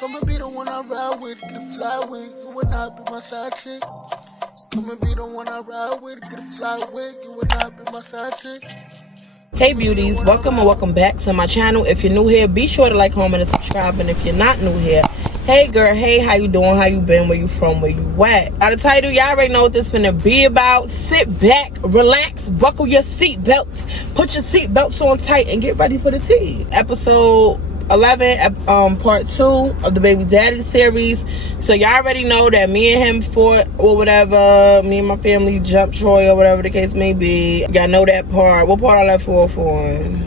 Come and be the one I ride with, get a fly with. You would not be my side chick. Come and be the one I ride with, get a fly with. You would not be my side chick. Hey beauties, welcome and welcome back to my channel. If you're new here, be sure to like, comment, and subscribe. And if you're not new here, hey girl, hey, how you doing, how you been, where you from, where you at? By the title, y'all already know what this finna be about. Sit back, relax, buckle your seat belts, put your seat belts on tight, and get ready for the tea. Episode 11, part 2 of the Babydaddy series. So y'all already know that me and him fought or whatever. Me and my family jumped Troy or whatever the case may be. Y'all know that part. What part I left off on?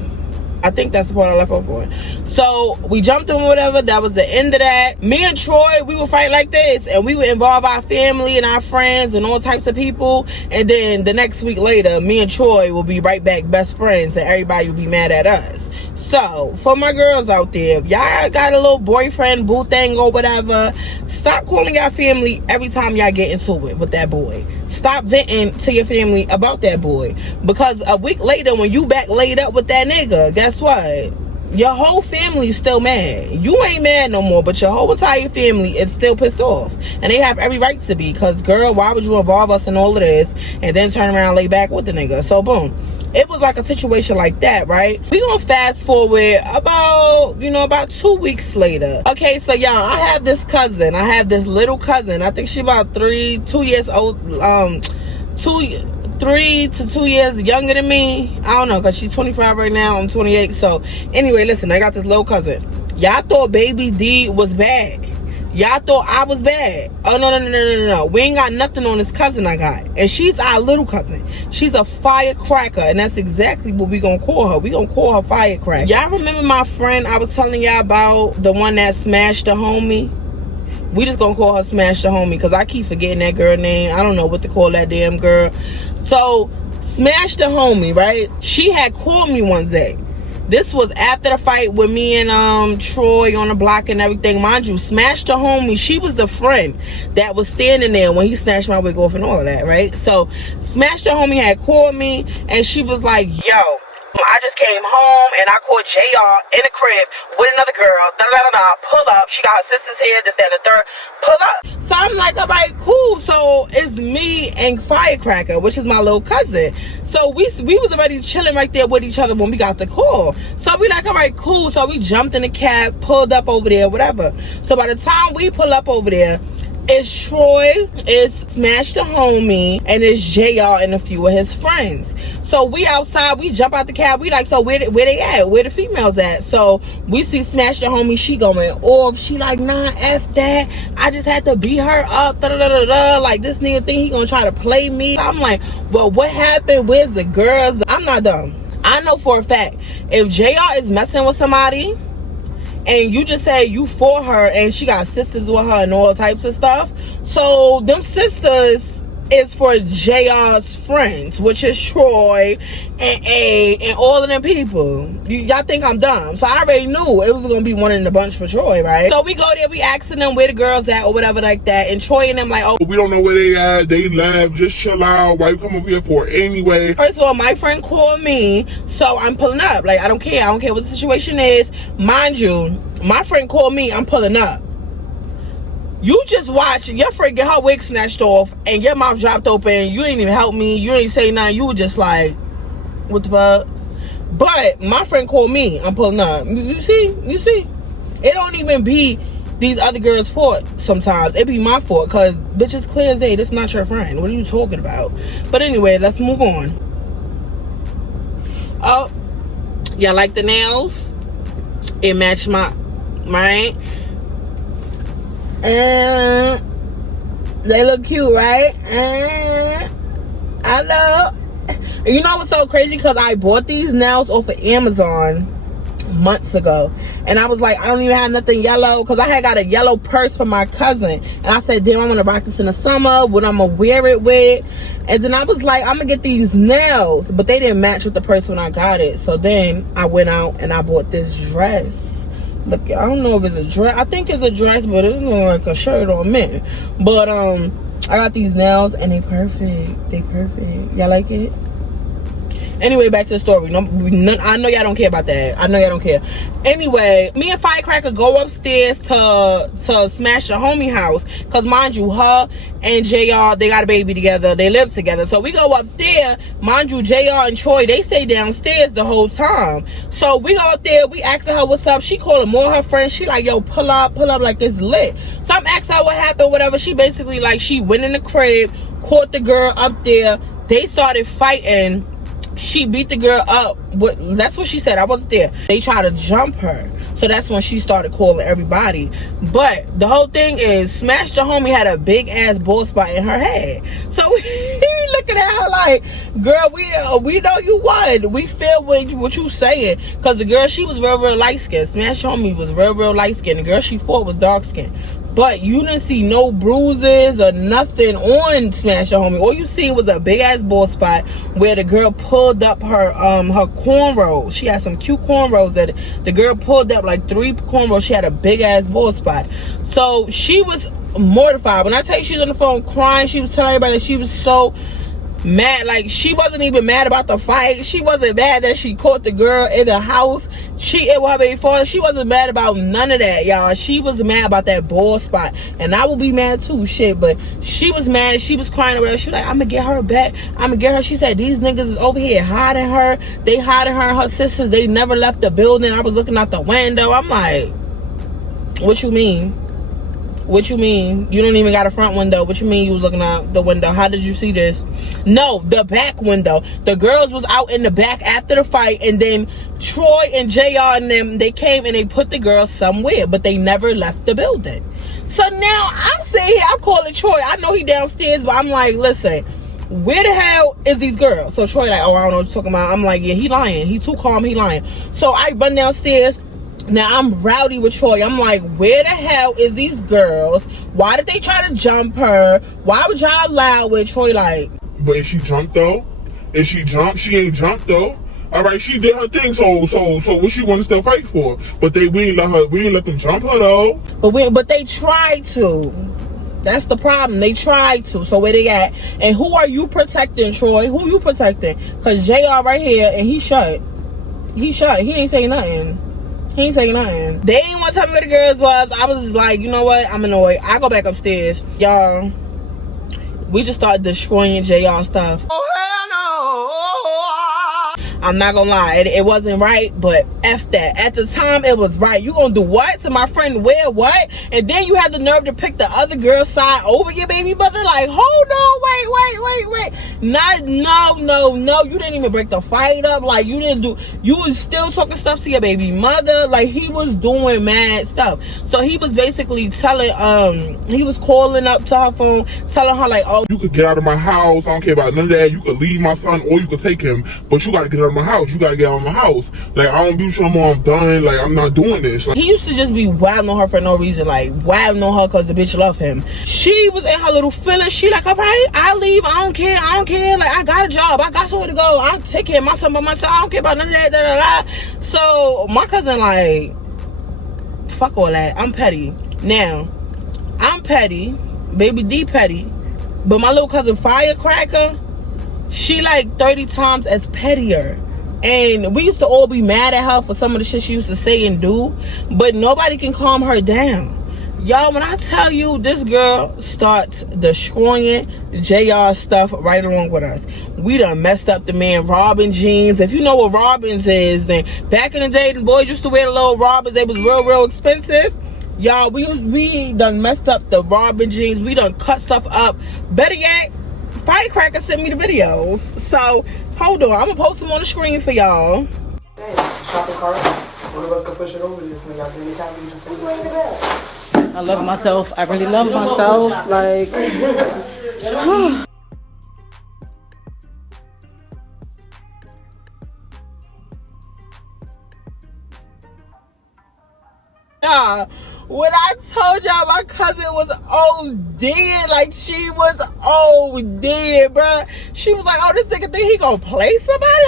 I think that's the part I left off on. So we jumped him or whatever. That was the end of that. Me and Troy, we would fight like this, and we would involve our family and our friends and all types of people. And then the next week later, me and Troy will be right back best friends, and everybody will be mad at us. So, for my girls out there, if y'all got a little boyfriend, boo thing or whatever, stop calling your family every time y'all get into it with that boy. Stop venting to your family about that boy. Because a week later, when you back laid up with that nigga, guess what? Your whole family's still mad. You ain't mad no more, but your whole entire family is still pissed off. And they have every right to be. Because, girl, why would you involve us in all of this and then turn around and lay back with the nigga? So, boom. It was like a situation like that, right? We gonna fast forward about 2 weeks later. Okay, so y'all, I have this cousin. I have this little cousin. I think she about 2 years old, 3 to 2 years younger than me. I don't know, because she's 25 right now. I'm 28. So anyway, listen, I got this little cousin. Y'all thought Babydaddy was bad. Y'all thought I was bad. Oh, no. We ain't got nothing on this cousin I got. And she's our little cousin. She's a firecracker. And that's exactly what we gonna call her. We gonna call her firecracker. Y'all remember my friend I was telling y'all about? The one that smashed the homie? We just gonna call her Smash the Homie, because I keep forgetting that girl name. I don't know what to call that damn girl. So, Smash the Homie, right? She had called me one day. This was after the fight with me and Troy on the block and everything. Mind you, Smash the Homie, she was the friend that was standing there when he snatched my wig off and all of that, right? So, Smash the Homie had called me, and she was like, yo, I just came home and I caught JR in the crib with another girl, pull up. She got her sister's here, this, that, and the third, pull up. So I'm like, all right, cool. So it's me and Firecracker, which is my little cousin. So we was already chilling right there with each other when we got the call. So we like, all right, cool. So we jumped in the cab, pulled up over there, whatever. So by the time we pull up over there, it's Troy, it's Smash the Homie, and it's JR and a few of his friends. So we outside, we jump out the cab, we like, so where they at? Where the females at? So we see Smash the Homie, she going off. She like, nah, F that. I just had to beat her up, like this nigga think he gonna try to play me. I'm like, well, what happened? Where's the girls? I'm not dumb. I know for a fact, if JR is messing with somebody, and you just say you for her, and she got sisters with her and all types of stuff, so them sisters is for JR's friends, which is Troy and A and all of them people. Y'all think I'm dumb. So I already knew it was gonna be one in the bunch for Troy, right? So we go there, we asking them where the girls at or whatever like that, and Troy and them like, oh, we don't know where they at, they left, just chill out. Why you come over here for anyway? First of all, my friend called me, so I'm pulling up. Like, I don't care what the situation is. Mind you, my friend called me, I'm pulling up. You just watch your friend get her wig snatched off and your mouth dropped open. You ain't even help me. You ain't say nothing. You were just like, what the fuck? But my friend called me. I'm pulling up. You see? It don't even be these other girls' fault sometimes. It be my fault, because bitch, it's clear as day. This not your friend. What are you talking about? But anyway, let's move on. Oh, y'all like the nails? It matched my, right? And they look cute, right? And I know. You know what's so crazy? Because I bought these nails off of Amazon months ago, and I was like, I don't even have nothing yellow, because I had got a yellow purse for my cousin, and I said, damn, I'm gonna rock this in the summer, what I'm gonna wear it with. And then I was like, I'm gonna get these nails, but they didn't match with the purse when I got it. So then I went out and I bought this dress. Look, I don't know if it's a dress. I think it's a dress, but it looks like a shirt on me. But I got these nails, and they perfect. Y'all like it? Anyway, back to the story. No, I know y'all don't care about that. I know y'all don't care. Anyway, me and Firecracker go upstairs to smash the homie house, because mind you, her and JR, they got a baby together. They live together. So we go up there. Mind you, JR and Troy, they stay downstairs the whole time. So we go up there. We asking her what's up. She calling more her friends. She like, yo, pull up like it's lit. So I'm asking her what happened, whatever. She basically like, she went in the crib, caught the girl up there. They started fighting. She beat the girl up. That's what she said. I wasn't there. They tried to jump her. So that's when she started calling everybody. But the whole thing is, Smash the homie had a big ass bald spot in her head. So we looking at her like, girl, we know you won. We feel what you saying. Because the girl, she was real light skinned. Smash the homie was real light skinned. The girl she fought was dark skinned. But you didn't see no bruises or nothing on Smash the homie. All you seen was a big ass bald spot where the girl pulled up her cornrows. She had some cute cornrows that the girl pulled up, like 3 cornrows. She had a big ass bald spot. So she was mortified. When I tell you she was on the phone crying, she was telling everybody that she was so mad. Like, she wasn't even mad about the fight. She wasn't mad that she caught the girl in the house. She wasn't mad about none of that, y'all. She was mad about that bald spot. And I will be mad too, shit. But she was mad. She was crying over there. She was like, I'm gonna get her back. I'm gonna get her. She said, these niggas is over here hiding her. They hiding her and her sisters. They never left the building. I was looking out the window. I'm like, what you mean? What you mean? You don't even got a front window. What you mean you was looking out the window? How did you see this? No, the back window. The girls was out in the back after the fight, and then Troy and JR and them, they came and they put the girls somewhere, but they never left the building. So now I'm sitting here, I'm calling Troy. I know he downstairs, but I'm like, listen, where the hell is these girls? So Troy like, oh, I don't know what you're talking about. I'm like, yeah, he lying. He too calm, he lying. So I run downstairs. Now I'm rowdy with Troy. I'm like, where the hell is these girls? Why did they try to jump her? Why would y'all allow it? Troy like, but if she jumped though, if she jumped, she ain't jumped though. All right, she did her thing. So what she want to still fight for? But we ain't let them jump her though. But they tried to. That's the problem. They tried to. So where they at? And who are you protecting, Troy? Who you protecting? Cause JR right here, and he shut. He ain't saying nothing. He ain't saying nothing. They ain't want to tell me where the girls was. I was just like, you know what? I'm annoyed. I go back upstairs. Y'all, we just started destroying JR stuff. Oh, hell no. I'm not gonna lie. It wasn't right, but F that. At the time, it was right. You gonna do what to my friend? Where? What? And then you had the nerve to pick the other girl's side over your baby mother? Like, hold on. Wait. No. You didn't even break the fight up. Like, you was still talking stuff to your baby mother. Like, he was doing mad stuff. So he was basically he was calling up to her phone, telling her like, oh, you could get out of my house. I don't care about none of that. You could leave my son or you could take him, but you gotta get out of my house. You gotta get out of my house. Like, I don't be sure more. I'm done. Like, I'm not doing this. Like, he used to just be wilding on her for no reason. Like, wilding on her because the bitch loved him. She was in her little feelings. She like, all right, I'll leave. I don't care. Like, I got a job. I got somewhere to go. I'll take care of my son by myself. I don't care about none of that. So my cousin like, fuck all that. I'm petty. Now, I'm petty. Baby D petty. But my little cousin Firecracker, she like 30 times as pettier. And we used to all be mad at her for some of the shit she used to say and do. But nobody can calm her down. Y'all, when I tell you, this girl starts destroying JR stuff right along with us. We done messed up the man Robin jeans. If you know what Robins is, then back in the day, the boys used to wear the little Robins. They was real expensive. Y'all, we done messed up the Robin jeans. We done cut stuff up. Better yet, Firecracker sent me the videos. So, hold on. I'm going to post them on the screen for y'all. Hey, shopping cart. One of us can push it over this. We got the calories just in the I love myself. I really love myself. Like, when I told y'all my cousin was OD, like she was OD, bruh. She was like, oh, this nigga think he gonna play somebody?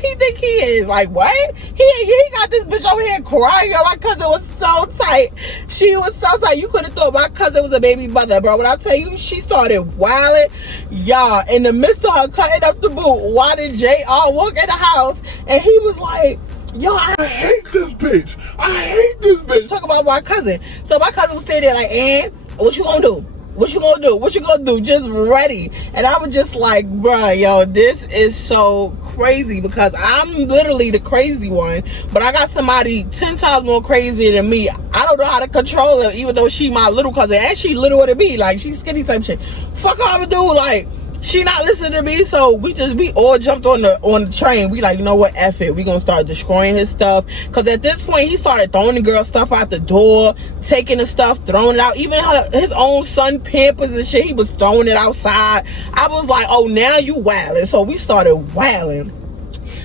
he think he is? Like, what? He got this bitch over here crying. My cousin was so tight. She was so tight. You could have thought my cousin was a baby mother, bro. When I tell you, she started wilding. Y'all, in the midst of her cutting up the boot, why did JR walk in the house? And he was like, yo, I hate this bitch. I hate this bitch. Talk about my cousin. So my cousin was standing there like, and what you gonna do? What you gonna do? What you gonna do? Just ready. And I was just like, bruh, yo, this is so crazy because I'm literally the crazy one, but I got somebody 10 times more crazy than me. I don't know how to control her, even though she my little cousin, and she littler than me. Like, she's skinny type shit. Fuck her, I'm a dude. Like, she not listening to me, so we all jumped on the train. We like, you know what, F it. We gonna start destroying his stuff. Cause at this point, he started throwing the girl stuff out the door, taking the stuff, throwing it out. Even his own son Pampers and shit, he was throwing it outside. I was like, oh, now you wilding. So we started wilding.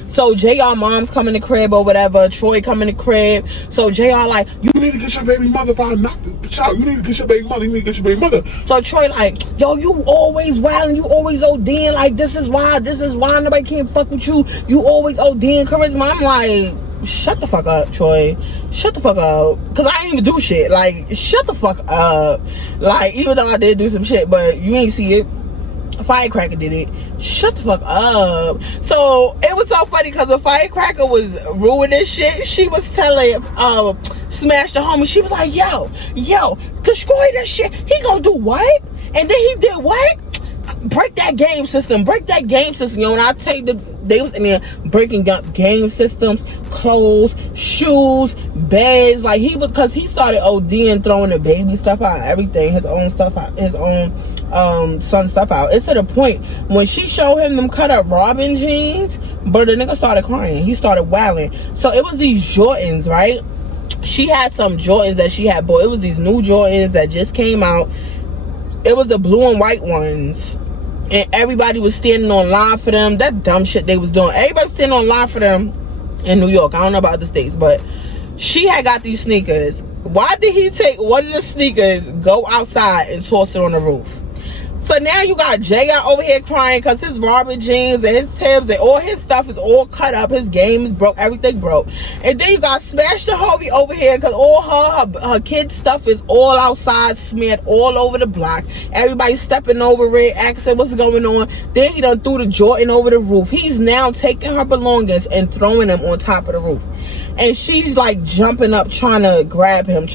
So JR mom's coming to crib or whatever. Troy coming to crib. So JR like, you need to get your baby mother if I knock this bitch out. You need to get your baby mother. You need to get your baby mother. So Troy like, yo, you always wilding. You always ODing. Like, this is why nobody can't fuck with you. You always ODing charisma. I'm like, shut the fuck up, Troy. Shut the fuck up. Cause I ain't even do shit. Like, shut the fuck up. Like, even though I did do some shit, but you ain't see it. Firecracker did it. Shut the fuck up. So it was so funny because when Firecracker was ruining shit, she was telling Smash the homie, she was like, yo, destroy this shit. He gonna do what? And then he did what? Break that game system. Yo, and I tell you, they was in there breaking up game systems, clothes, shoes, beds. Like, because he started ODing, throwing the baby stuff out, everything, his own stuff out, his own son stuff out. It's to the point when she showed him them cut up Robin jeans, but the nigga started crying. He started wailing. So it was these Jordans, right? She had some Jordans that she had bought. It was these new Jordans that just came out. It was the blue and white ones, and everybody was standing on line for them. That dumb shit they was doing. Everybody was standing on line for them in New York. I don't know about the States, but she had got these sneakers. Why did he take one of the sneakers, go outside, and toss it on the roof? So now you got JR over here crying because his Robin jeans and his Timbs and all his stuff is all cut up. His game is broke. Everything broke. And then you got Smash the homie over here because all her kids' stuff is all outside, smeared all over the block. Everybody stepping over it, asking what's going on. Then he done threw the Jordan over the roof. He's now taking her belongings and throwing them on top of the roof. And she's like jumping up trying to grab him.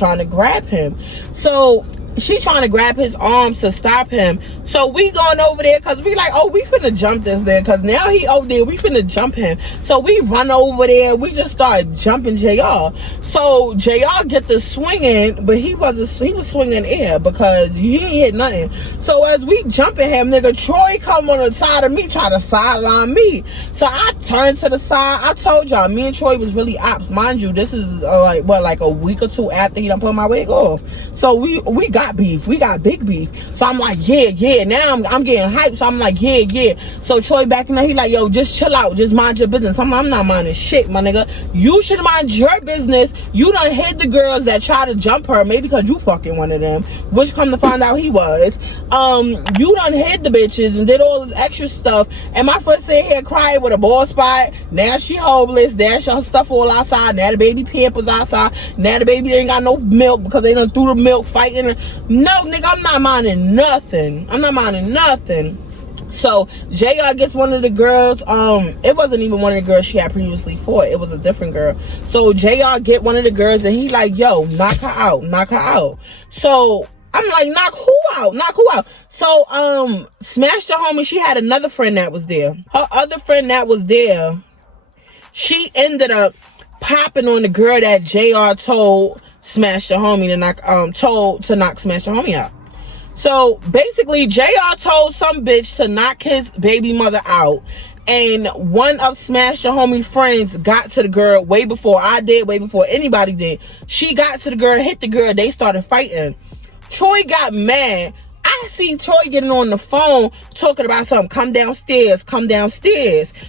So she trying to grab his arms to stop him. So we going over there because we like, oh, we finna jump this there because now he over there, we finna jump him. So we run over there, we just start jumping JR. So JR get the swinging, but he was swinging air because he ain't hit nothing. So as we jumping him, nigga, Troy come on the side of me, try to sideline me. So I turned to the side. I told y'all, me and Troy was really ops. Mind you, this is like a week or two after he done put my wig off. So we got beef. We got big beef. So I'm like, yeah. Now I'm getting hyped. So I'm like, yeah. So Troy back in there, he like, yo, just chill out. Just mind your business. I'm not minding shit, my nigga. You should mind your business. You done hit the girls that try to jump her, maybe because you fucking one of them, which come to find out he was. You done hit the bitches and did all this extra stuff. And my friend sitting here crying with a bald spot. Now she homeless. Now her stuff all outside. Now the baby Pampers outside. Now the baby ain't got no milk because they done threw the milk fighting. No, nigga, I'm not minding nothing. So JR gets one of the girls. It wasn't even one of the girls she had previously fought. It was a different girl. So JR get one of the girls and he like, yo, knock her out. So I'm like, knock who out? So Smash the homie, she had another friend that was there. Her other friend that was there, she ended up popping on the girl that JR told Smash the homie to knock Smash the homie out. So basically JR told some bitch to knock his baby mother out, and one of Smash the homie friends got to the girl way before I did, way before anybody did. She got to the girl, hit the girl, they started fighting. Troy got mad. I see Troy getting on the phone talking about something. Come downstairs.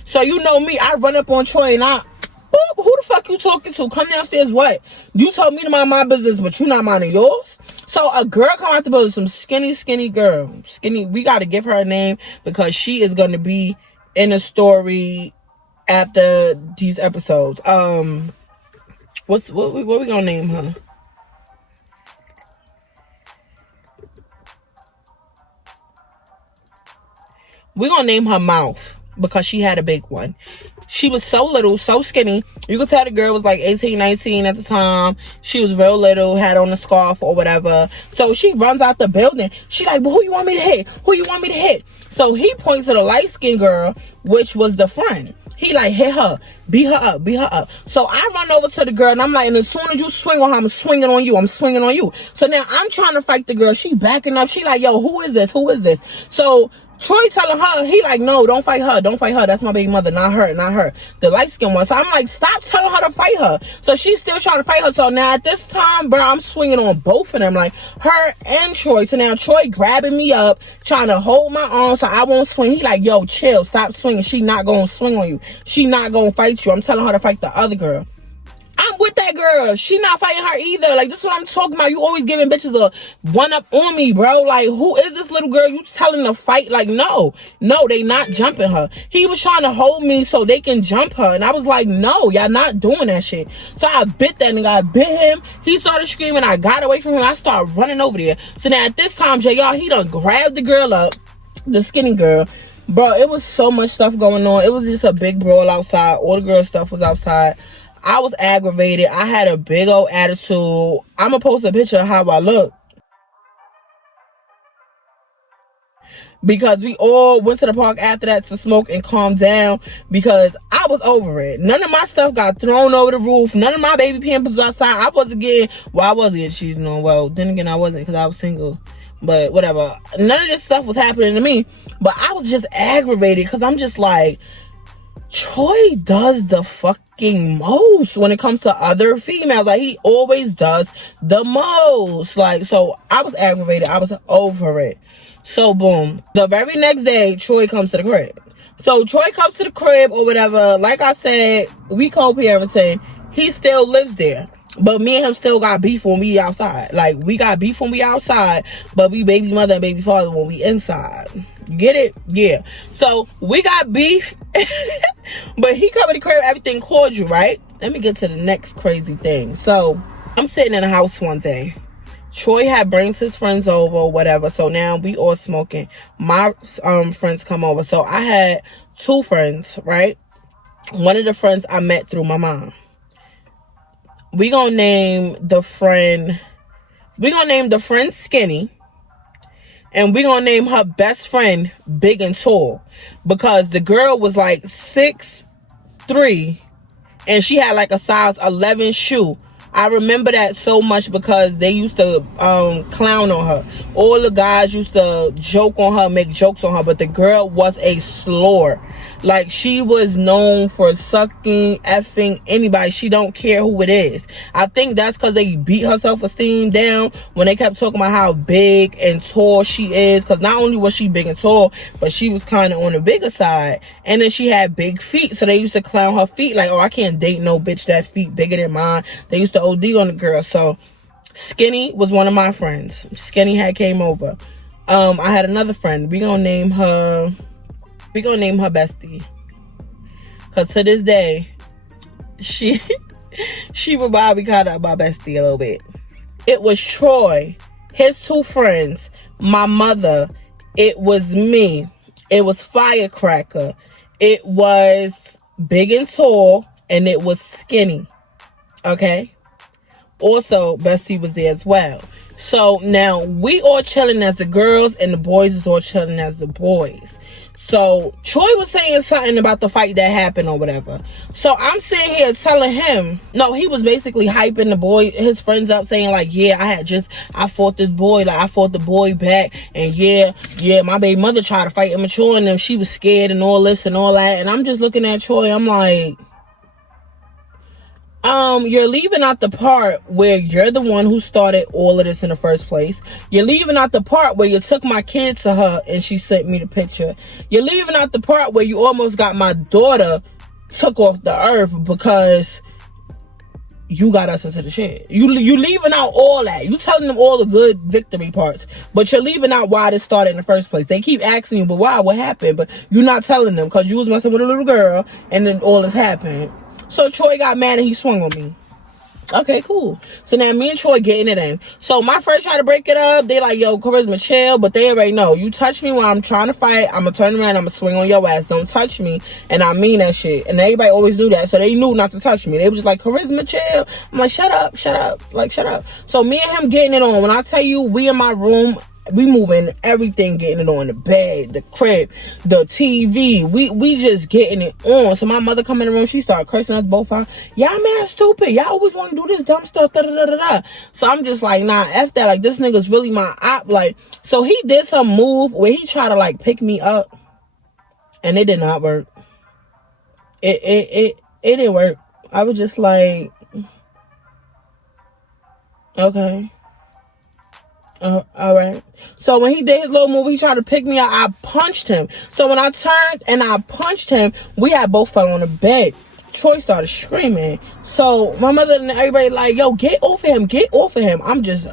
So you know me, I run up on Troy and boop, who the fuck you talking to? Come downstairs what? You told me to mind my business, but you not minding yours? So a girl come out the building, some skinny girl. Skinny, we got to give her a name because she is going to be in a story after these episodes. What we gonna name her? We're gonna name her Mouth, because she had a big one. She was so little, so skinny. You could tell the girl was like 18, 19 at the time. She was real little, had on a scarf or whatever. So she runs out the building. She like, well, who you want me to hit? Who you want me to hit? So he points to the light-skinned girl, which was the friend. He like, hit her, beat her up, beat her up. So I run over to the girl and I'm like, and as soon as you swing on her, I'm swinging on you. I'm swinging on you. So now I'm trying to fight the girl. She backing up. She like, yo, who is this? Who is this? So Troy telling her, he like, no, don't fight her. Don't fight her. That's my baby mother. Not her. Not her. The light-skinned one. So I'm like, stop telling her to fight her. So she's still trying to fight her. So now at this time, bro, I'm swinging on both of them. Like, her and Troy. So now Troy grabbing me up, trying to hold my arm so I won't swing. He like, yo, chill. Stop swinging. She not going to swing on you. She not going to fight you. I'm telling her to fight the other girl. I'm with that girl. She not fighting her either. Like, this is what I'm talking about. You always giving bitches a one-up on me, bro. Like, who is this little girl you telling to fight? Like, no, they not jumping her. He was trying to hold me so they can jump her. And I was like, no, y'all not doing that shit. So I bit that nigga. I bit him. He started screaming. I got away from him. I started running over there. So now at this time, y'all, he done grabbed the girl up, the skinny girl. Bro, it was so much stuff going on. It was just a big brawl outside. All the girl stuff was outside. I was aggravated. I had a big old attitude. I'm going to post a picture of how I look, because we all went to the park after that to smoke and calm down, because I was over it. None of my stuff got thrown over the roof. None of my baby pampers was outside. I wasn't getting, well, I wasn't getting cheated on. Well, then again, I wasn't, because I was single. But whatever. None of this stuff was happening to me. But I was just aggravated, because I'm just like, Troy does the fucking most when it comes to other females. Like, he always does the most. Like, so I was aggravated. I was over it. So boom, the very next day, Troy comes to the crib. So Troy comes to the crib or whatever. Like I said, we co-parenting. He still lives there, but me and him still got beef when we outside. Like, we got beef when we outside, but we baby mother and baby father when we inside. Get it? Yeah. So we got beef, but he come in the crib, everything cordial, right? Let me get to the next crazy thing. So I'm sitting in the house one day. Troy brings his friends over or whatever. So now we all smoking. My friends come over. So I had two friends, right? One of the friends I met through my mom. We gonna name the friend Skinny. And we're going to name her best friend Big and Tall, because the girl was like 6'3", and she had like a size 11 shoe. I remember that so much because they used to clown on her. All the guys used to joke on her, make jokes on her, but the girl was a slore. Like, she was known for sucking, effing anybody. She don't care who it is. I think that's because they beat her self-esteem down when they kept talking about how big and tall she is. Because not only was she big and tall, but she was kind of on the bigger side. And then she had big feet. So they used to clown her feet. Like, oh, I can't date no bitch that feet bigger than mine. They used to OD on the girl. So Skinny was one of my friends. Skinny had came over. I had another friend. We gonna name her Bestie, because to this day she remind me kind of my bestie a little bit. It was Troy, his two friends, my mother, it was me, it was Firecracker, it was Big and Tall, and it was Skinny. Okay, also Bestie was there as well. So now we all chilling as the girls, and the boys is all chilling as the boys. So Troy was saying something about the fight that happened or whatever. So I'm sitting here telling him, no, he was basically hyping the boy, his friends up, saying like, yeah, I fought this boy, like I fought the boy back, and yeah, my baby mother tried to fight immature and them, she was scared and all this and all that. And I'm just looking at Troy, I'm like, you're leaving out the part where you're the one who started all of this in the first place. You're leaving out the part where you took my kid to her and she sent me the picture. You're leaving out the part where you almost got my daughter took off the earth because you got us into the shit. You leaving out all that. You telling them all the good victory parts, but you're leaving out why this started in the first place. They keep asking you, but why? What happened? But you're not telling them because you was messing with a little girl and then all this happened. So Troy got mad and he swung on me. Okay, cool. So now me and Troy getting it in. So my friends try to break it up. They like, yo, Charisma, chill. But they already know. You touch me when I'm trying to fight, I'm going to turn around, I'm going to swing on your ass. Don't touch me. And I mean that shit. And everybody always knew that. So they knew not to touch me. They was just like, Charisma, chill. I'm like, shut up, shut up. Like, shut up. So me and him getting it on. When I tell you, we in my room, we moving everything, getting it on, the bed, the crib, the TV. We just getting it on. So my mother come in the room, she started cursing us both out. Y'all man stupid. Y'all always want to do this dumb stuff. Da, da, da, da, da. So I'm just like, nah, F that. Like, this nigga's really my op. Like, so he did some move where he tried to like pick me up, and it did not work. It didn't work. I was just like, okay. All right. So when he did his little move, he tried to pick me up. I punched him. So when I turned and I punched him, we had both fell on the bed. Troy started screaming. So my mother and everybody like, yo, get off of him. Get off of him. I'm just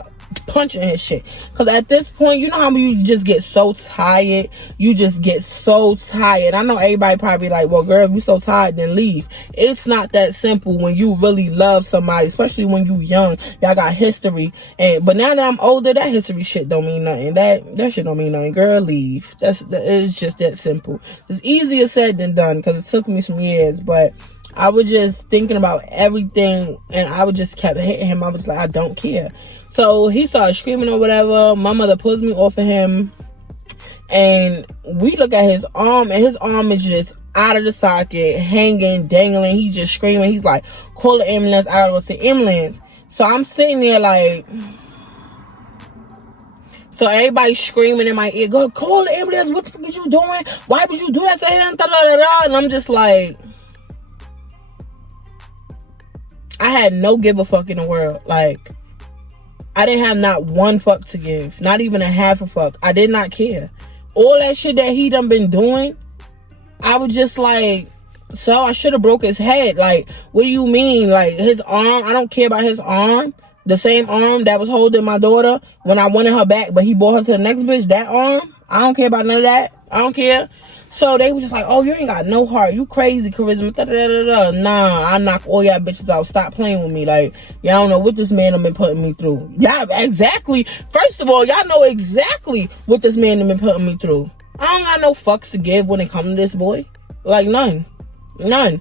punching his shit. Because at this point, you know how you just get so tired? You just get so tired. I know everybody probably like, well, girl, if you so tired, then leave. It's not that simple when you really love somebody, especially when you young. Y'all got history. But now that I'm older, that history shit don't mean nothing. That shit don't mean nothing. Girl, leave. It's just that simple. It's easier said than done because it took me some years. But I was just thinking about everything, and I would just kept hitting him. I was like, I don't care. So he started screaming or whatever. My mother pulls me off of him, and we look at his arm, and his arm is just out of the socket, hanging, dangling. He's just screaming. He's like, call the ambulance. I gotta go see the ambulance. So I'm sitting there like, so everybody's screaming in my ear, go call the ambulance. What the fuck is you doing? Why would you do that to him? Da, da, da, da. And I'm just like, I had no give a fuck in the world. Like, I didn't have not one fuck to give. Not even a half a fuck. I did not care. All that shit that he done been doing, I was just like, so I should have broke his head. Like, what do you mean? Like, his arm, I don't care about his arm. The same arm that was holding my daughter when I wanted her back, but he brought her to the next bitch. That arm, I don't care about none of that. I don't care. So they were just like, oh, you ain't got no heart. You crazy, Charisma. Da, da, da, da. Nah, I knock all y'all bitches out. Stop playing with me. Like, y'all don't know what this man have been putting me through. Y'all exactly. First of all, y'all know exactly what this man have been putting me through. I don't got no fucks to give when it comes to this boy. Like, none. None.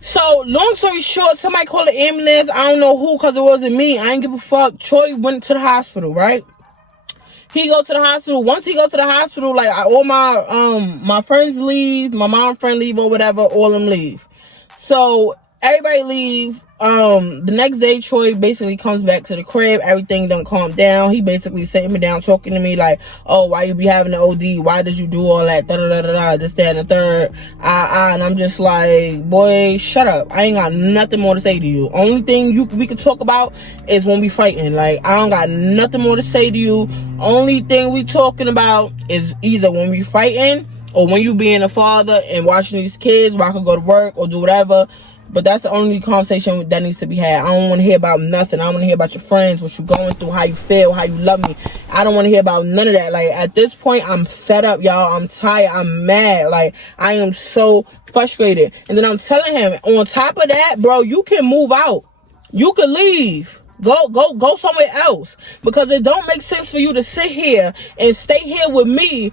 So, long story short, somebody called the ambulance. I don't know who, because it wasn't me. I ain't give a fuck. Troy went to the hospital, right? He go to the hospital. Once he go to the hospital, like, all my friends leave, my mom friend leave or whatever, all them leave. So everybody leave. The next day, Troy basically comes back to the crib. Everything done calm down. He basically sitting me down, talking to me like, oh, why you be having the OD? Why did you do all that? Da da da da da. This, that, and the third. And I'm just like, boy, shut up. I ain't got nothing more to say to you. Only thing we can talk about is when we fighting. Like, I don't got nothing more to say to you. Only thing we talking about is either when we fighting or when you being a father and watching these kids while I can go to work or do whatever. But that's the only conversation that needs to be had. I don't want to hear about nothing. I don't want to hear about your friends, what you're going through, how you feel, how you love me. I don't want to hear about none of that. Like, at this point, I'm fed up, y'all. I'm tired. I'm mad. Like, I am so frustrated. And then I'm telling him, on top of that, bro, you can move out. You can leave. Go somewhere else. Because it don't make sense for you to sit here and stay here with me.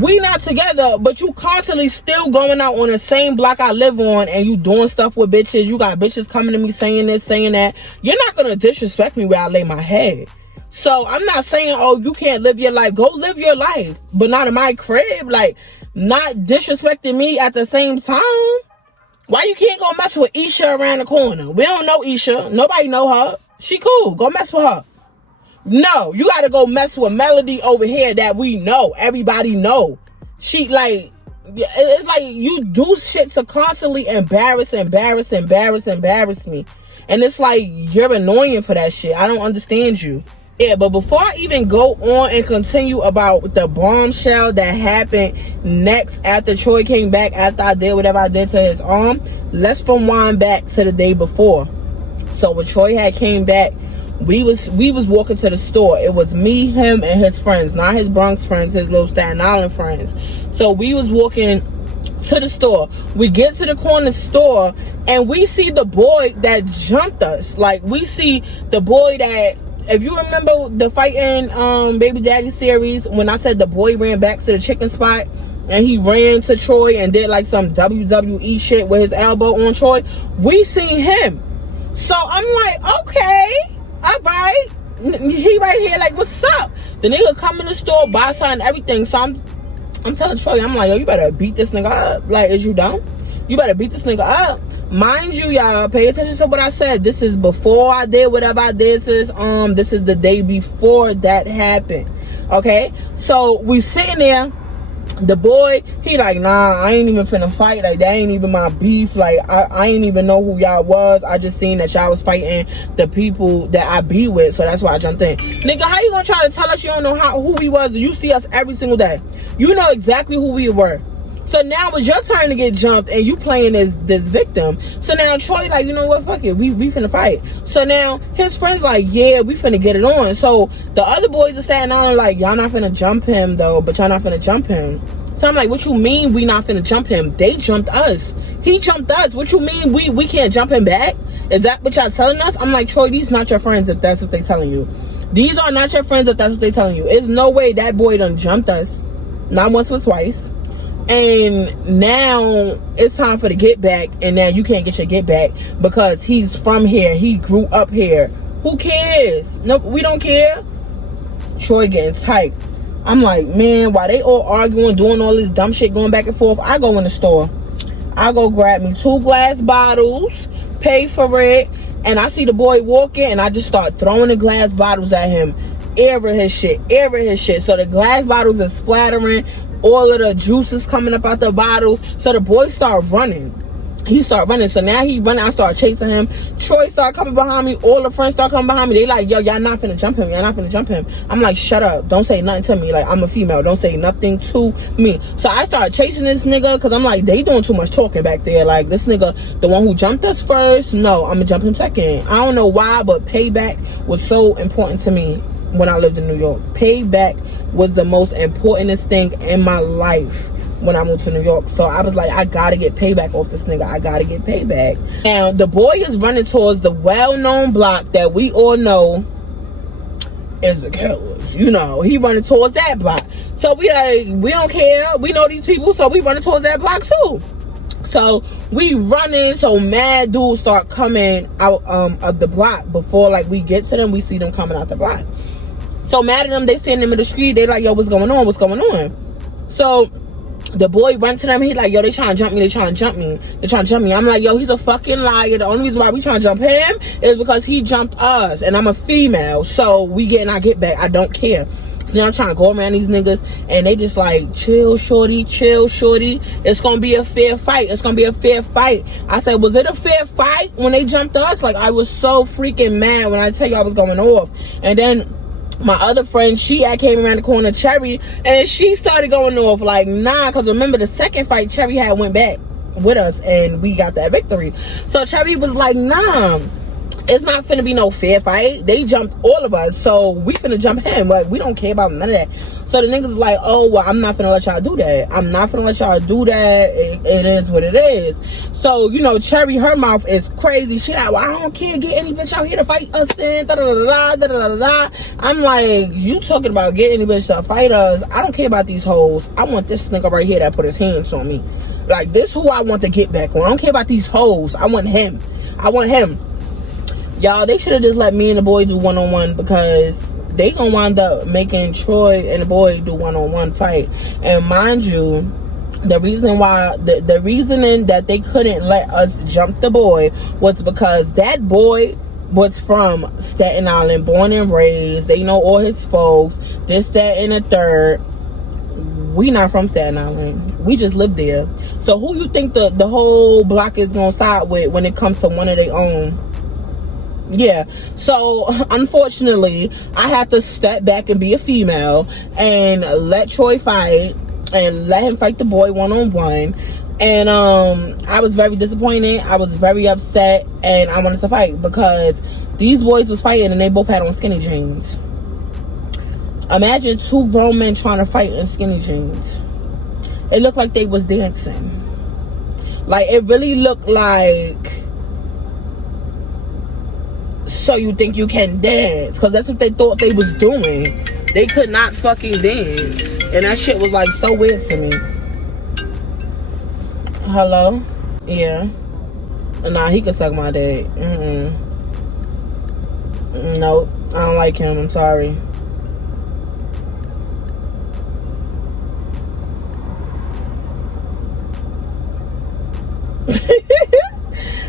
We not together, but you constantly still going out on the same block I live on, and you doing stuff with bitches. You got bitches coming to me saying this, saying that. You're not going to disrespect me where I lay my head. So I'm not saying, oh, you can't live your life. Go live your life, but not in my crib. Like, not disrespecting me at the same time. Why you can't go mess with Isha around the corner? We don't know Isha. Nobody know her. She cool. Go mess with her. No, you gotta go mess with Melody over here that we know. Everybody know. She, like, it's like you do shit to constantly embarrass me. And it's like, you're annoying for that shit. I don't understand you. Yeah, but before I even go on and continue about the bombshell that happened next after Troy came back, after I did whatever I did to his arm, let's rewind back to the day before. So when Troy had came back, we was walking to the store. It was me, him, and his friends, not his Bronx friends, his little Staten Island friends. So we was walking to the store. We get to the corner store and we see the boy that jumped us. Like, we see the boy that, if you remember the fighting Babydaddy series, when I said the boy ran back to the chicken spot and he ran to Troy and did like some WWE shit with his elbow on Troy, we seen him. So I'm like, okay, all right, he right here, like, what's up? The nigga come in the store, buy something, everything. So I'm telling Troy, I'm like, yo, you better beat this nigga up. Like, is you dumb? You better beat this nigga up. Mind you, y'all, pay attention to what I said. This is before I did whatever I did. This is the day before that happened. Okay? So we sitting there. The boy, he like, nah, I ain't even finna fight. Like, that ain't even my beef. Like, I ain't even know who y'all was. I just seen that y'all was fighting the people that I be with. So that's why I jumped in. Nigga, how you gonna try to tell us you don't know who we was? You see us every single day. You know exactly who we were. So now it's your turn to get jumped and you playing this victim. So now Troy like, you know what, fuck it, we finna fight. So now his friends like, yeah, we finna get it on. So the other boys are standing on like, y'all not finna jump him though, but y'all not finna jump him. So I'm like, what you mean we not finna jump him? They jumped us. He jumped us. What you mean we can't jump him back? Is that what y'all telling us? I'm like, Troy, these not your friends if that's what they telling you. These are not your friends if that's what they telling you. There's no way that boy done jumped us. Not once but twice. And now it's time for the get back, and now you can't get your get back because he's from here. He grew up here. Who cares? No, we don't care. Troy getting tight. I'm like, man, while they all arguing, doing all this dumb shit, going back and forth, I go in the store. I go grab me 2 glass bottles, pay for it, and I see the boy walking, and I just start throwing the glass bottles at him. Airing his shit. So the glass bottles are splattering. All of the juices coming up out the bottles. So the boy start running. He start running. So now he running. I start chasing him. Troy start coming behind me. All the friends start coming behind me. They like, yo, y'all not finna jump him. Y'all not finna jump him. I'm like, shut up. Don't say nothing to me. Like, I'm a female. Don't say nothing to me. So I start chasing this nigga because I'm like, they doing too much talking back there. Like, this nigga, the one who jumped us first, no, I'm gonna jump him second. I don't know why, but payback was so important to me when I lived in New York. Payback was the most importantest thing in my life when I moved to New York. So I was like, I gotta get payback off this nigga. I gotta get payback. Now the boy is running towards the well-known block that we all know is the Killers. You know, he running towards that block. So we like, we don't care. We know these people, so we running towards that block too. So we running, so mad dudes start coming out of the block. Before like we get to them, we see them coming out the block. So mad at them, they standing in the street. They like, yo, what's going on? What's going on? So the boy runs to them. He like, yo, they trying to jump me. They trying to jump me. They trying to jump me. I'm like, yo, he's a fucking liar. The only reason why we trying to jump him is because he jumped us, and I'm a female. So we getting our get back. I don't care. So now I'm trying to go around these niggas, and they just like, chill, shorty, chill, shorty. It's gonna be a fair fight. It's gonna be a fair fight. I said, was it a fair fight when they jumped us? Like, I was so freaking mad when I tell you I was going off. And then my other friend, I came around the corner, Cherry, and she started going off like, nah, because remember the second fight, Cherry had went back with us, and we got that victory. So Cherry was like, nah, it's not finna be no fair fight. They jumped all of us, so we finna jump him. Like, we don't care about none of that. So the niggas is like, oh, well, I'm not finna let y'all do that. I'm not finna let y'all do that. It is what it is. So, you know, Cherry, her mouth is crazy. She like, well, I don't care. Get any bitch out here to fight us then. I'm like, you talking about getting any bitch to fight us. I don't care about these hoes. I want this nigga right here that put his hands on me. Like, this who I want to get back on. I don't care about these hoes. I want him. I want him. Y'all, they should have just let me and the boy do one-on-one, because they gonna wind up making Troy and the boy do one-on-one fight. And mind you, the reason why, the reasoning that they couldn't let us jump the boy was because that boy was from Staten Island, born and raised. They know all his folks, this, that, and the third. We not from Staten Island. We just live there. So who you think the whole block is gonna side with when it comes to one of their own? Yeah, so unfortunately I had to step back and be a female and let Troy fight and let him fight the boy one-on-one. And I was very disappointed. I was very upset, and I wanted to fight because these boys was fighting and they both had on skinny jeans. Imagine two grown men trying to fight in skinny jeans. It looked like they was dancing. Like, it really looked like So You Think You Can Dance, because that's what they thought they was doing. They could not fucking dance, and that shit was like so weird to me. Hello? Yeah. Nah, he could suck my dick. Nope, I don't like him. I'm sorry.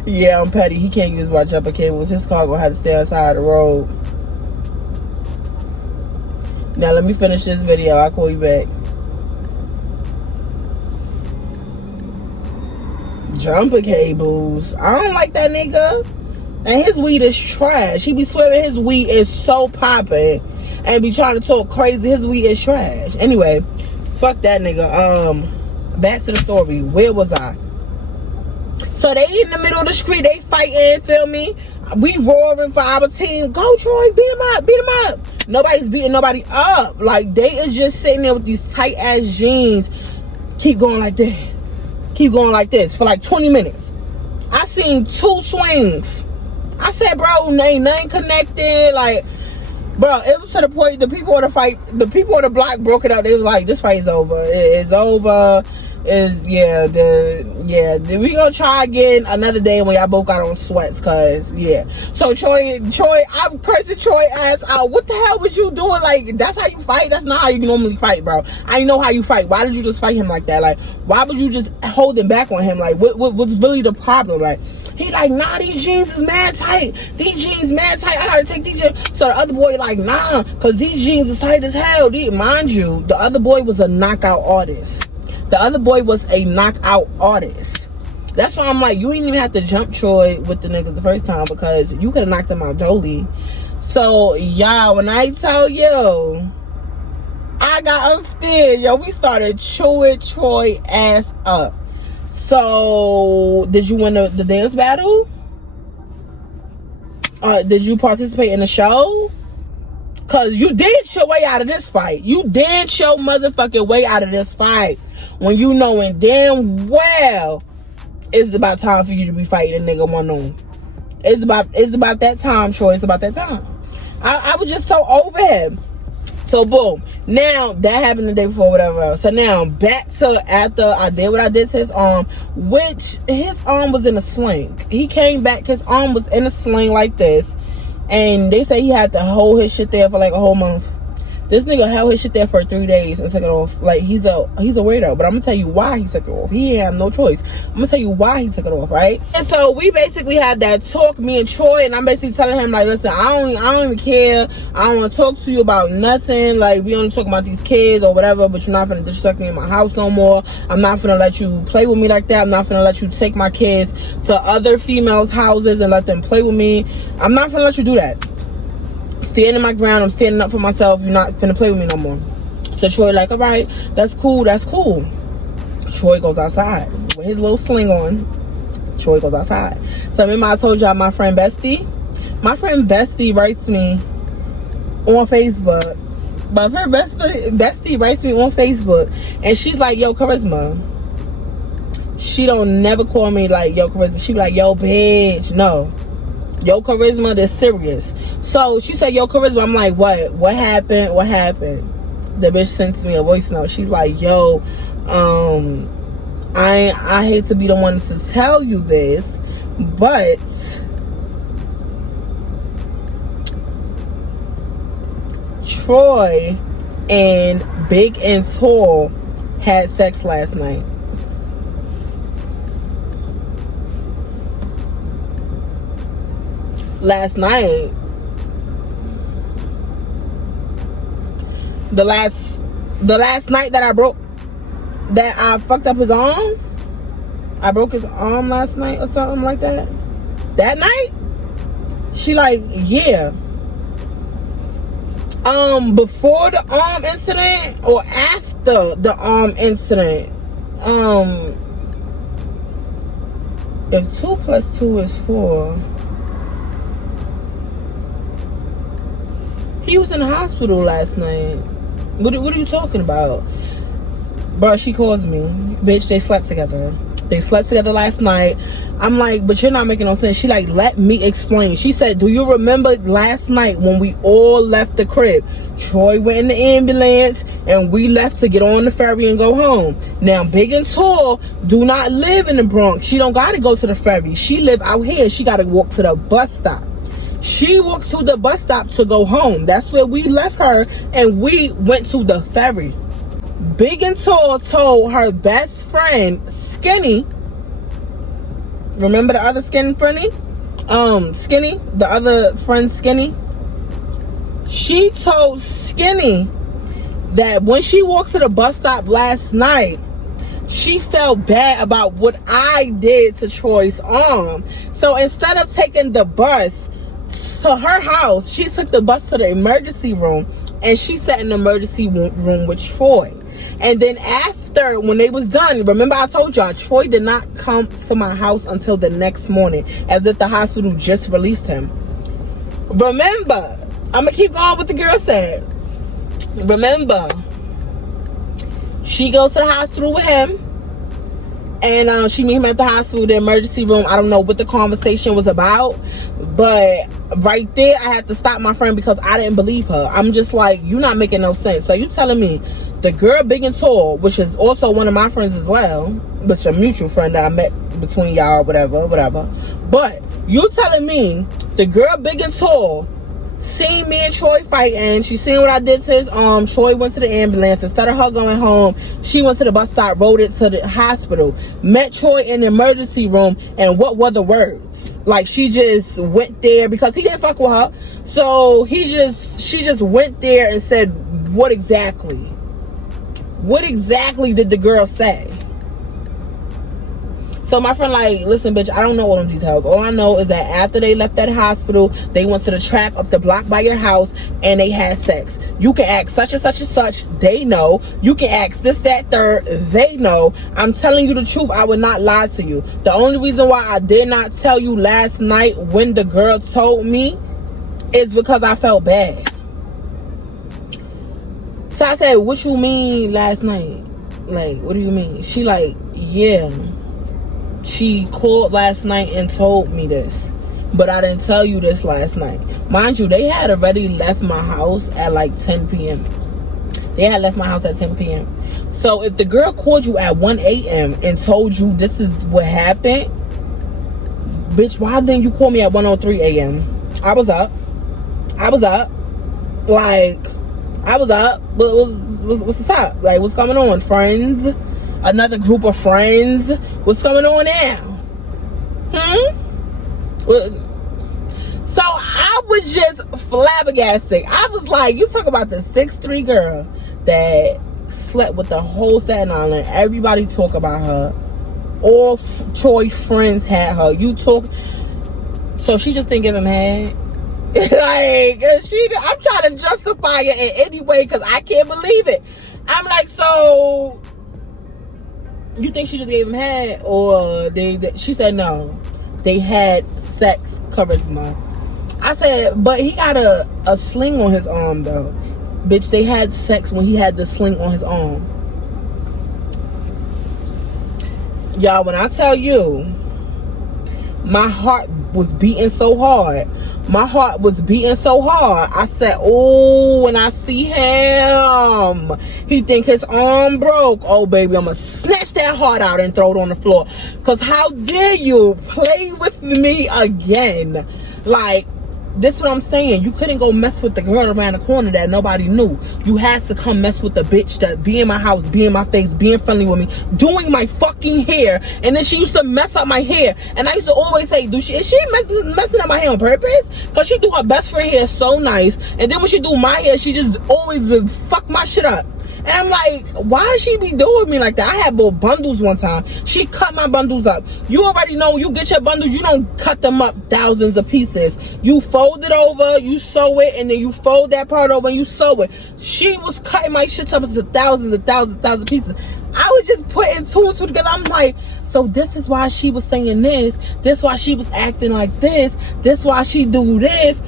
Yeah, I'm petty. He can't use my jumper cables. His car gonna have to stay outside the road. Now let me finish this video. I'll call you back. Jumper cables. I don't like that nigga. And his weed is trash. He be swearing his weed is so popping and be trying to talk crazy. His weed is trash. Anyway, fuck that nigga. Back to the story. Where was I? So they in the middle of the street, they fighting, feel me? We roaring for our team. Go Troy, beat him up, beat him up. Nobody's beating nobody up. Like, they is just sitting there with these tight ass jeans. Keep going like this. Keep going like this for like 20 minutes. I seen 2 swings. I said, bro, ain't nothing connected. Like, bro, it was to the point the people on the fight, the people on the block broke it up. They was like, this fight's over. It's over. We gonna try again another day when y'all both got on sweats, cause yeah. So Troy, I'm cursing Troy ass out. What the hell was you doing? Like, that's how you fight? That's not how you normally fight, bro. I know how you fight. Why did you just fight him like that? Like, why would you just hold him back on him? Like, what's really the problem? Like, he like, nah, these jeans is mad tight. These jeans mad tight. I gotta take these jeans. So the other boy like, nah, cause these jeans is tight as hell. Mind you, the other boy was a knockout artist. The other boy was a knockout artist. That's why I'm like, you ain't even have to jump Troy with the niggas the first time, because you could have knocked them out dolly. So, y'all, when I tell you, I got upstairs, yo, we started chewing Troy ass up. So, did you win the dance battle? Did you participate in the show? Because you did your way out of this fight. You did your motherfucking way out of this fight. When you knowing damn well it's about time for you to be fighting a nigga one on. It's about that time, Troy. It's about that time. I was just so over him. So boom. Now that happened the day before, whatever else. So now back to after I did what I did to his arm, which his arm was in a sling. He came back, his arm was in a sling like this. And they say he had to hold his shit there for like a whole month. This nigga held his shit there for 3 days and took it off. Like, he's a weirdo. But I'm gonna tell you why he took it off. He didn't have no choice. I'm gonna tell you why he took it off, right? And so we basically had that talk, me and Troy, and I'm basically telling him, like, listen, I don't even care. I don't want to talk to you about nothing. Like, we only talk about these kids or whatever, but you're not gonna disrespect me in my house no more. I'm not gonna let you play with me like that. I'm not gonna let you take my kids to other females' houses and let them play with me. I'm not gonna let you do that. Standing my ground, I'm standing up for myself. You're not finna play with me no more. So Troy like, all right, that's cool. Troy goes outside with his little sling on. Troy goes outside. So remember I told y'all my friend Bestie? My friend Bestie writes me on Facebook. My friend Bestie writes me on Facebook, and she's like, yo, Charisma. She don't never call me like, yo, Charisma. She be like, yo, bitch. No. Yo, Charisma, they're serious. So she said, yo, Charisma. I'm like, what? What happened? The bitch sends me a voice note. She's like, yo, I hate to be the one to tell you this, but Troy and Big and Tall had sex last night. Last night, the last night that I fucked up his arm, I broke his arm last night or something like that. That night, she like, yeah. Before the arm incident or after the arm incident, If 2 plus 2 is 4. He was in the hospital last night. What are you talking about? Bro, she calls me. Bitch, they slept together. They slept together last night. I'm like, but you're not making no sense. She like, let me explain. She said, do you remember last night when we all left the crib? Troy went in the ambulance and we left to get on the ferry and go home. Now, Big and Tall do not live in the Bronx. She don't got to go to the ferry. She live out here. She got to walk to the bus stop. She walked to the bus stop to go home. That's where we left her, and we went to the ferry. Big and Tall told her best friend, Skinny. Remember the other Skinny? Skinny? The other friend, Skinny? She told Skinny that when she walked to the bus stop last night, she felt bad about what I did to Troy's arm. So instead of taking the bus to her house, she took the bus to the emergency room, and she sat in the emergency room with Troy. And then after, when they was done, remember I told y'all, Troy did not come to my house until the next morning, as if the hospital just released him. Remember, I'm gonna keep going with the girl said. Remember, she goes to the hospital with him, and she meet him at the hospital, the emergency room. I don't know what the conversation was about, but right there I had to stop my friend because I didn't believe her. I'm just like, you're not making no sense. So you telling me the girl Big and Tall, which is also one of my friends as well, which is a mutual friend that I met between y'all, whatever, but you telling me the girl Big and Tall seen me and Troy fighting, she seen what I did to his arm. Troy went to the ambulance. Instead of her going home, she went to the bus stop, rode it to the hospital, met Troy in the emergency room, and what were the words? Like, she just went there because he didn't fuck with her. So she just went there and said, what exactly did the girl say? So my friend like, listen, bitch, I don't know all them details. All I know is that after they left that hospital, they went to the trap up the block by your house and they had sex. You can ask such and such and such, they know. You can ask this, that, third, they know. I'm telling you the truth. I would not lie to you. The only reason why I did not tell you last night when the girl told me is because I felt bad. So I said, what you mean last night? Like, what do you mean? She like, yeah. She called last night and told me this, but I didn't tell you this last night. Mind you, they had already left my house at like 10 p.m. They had left my house at 10 p.m. So if the girl called you at 1 a.m. and told you this is what happened, bitch, why didn't you call me at 1:03 a.m.? I was up. Like, I was up. What's the top? Like, what's going on, friends? Another group of friends. What's going on now? So I was just flabbergasted. I was like, you talk about the 6'3" girl that slept with the whole Staten Island. Everybody talk about her. All Troy friends had her. You talk. So she just didn't give him head. Like, I'm trying to justify it in any way because I can't believe it. I'm like, so you think she just gave him head, or she said no, they had sex, charisma. I said, but he got a sling on his arm though. Bitch, they had sex when he had the sling on his arm. Y'all, when I tell you my heart was beating so hard, I said, oh, when I see him, he think his arm broke. Oh, baby, I'm going to snatch that heart out and throw it on the floor. Because how dare you play with me again? Like, this is what I'm saying. You couldn't go mess with the girl around the corner that nobody knew. You had to come mess with the bitch that be in my house, be in my face, being friendly with me, doing my fucking hair. And then she used to mess up my hair. And I used to always say, is she messing up my hair on purpose? Because she do her best friend hair so nice. And then when she do my hair, she just always fuck my shit up. And I'm like, why she be doing me like that? I had both bundles one time. She cut my bundles up. You already know, you get your bundles, you don't cut them up thousands of pieces. You fold it over, you sew it, and then you fold that part over and you sew it. She was cutting my shit up into thousands of pieces. I was just putting two and two together. I'm like, so this is why she was saying this. This why she was acting like this. This why she do this.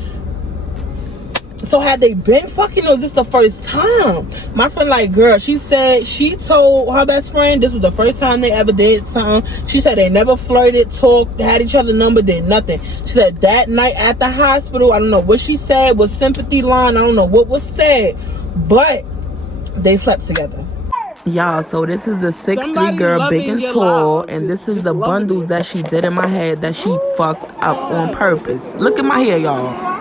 So had they been fucking, or is this the first time? My friend like, girl, she said she told her best friend this was the first time they ever did something. She said they never flirted, talked, had each other's number, did nothing. She said that night at the hospital, I don't know what she said, was sympathy line, I don't know what was said, but they slept together. Y'all, so this is the 6'3" girl, big and tall, and this is the bundles that she did in my head that she fucked up on purpose. Look at my hair, y'all.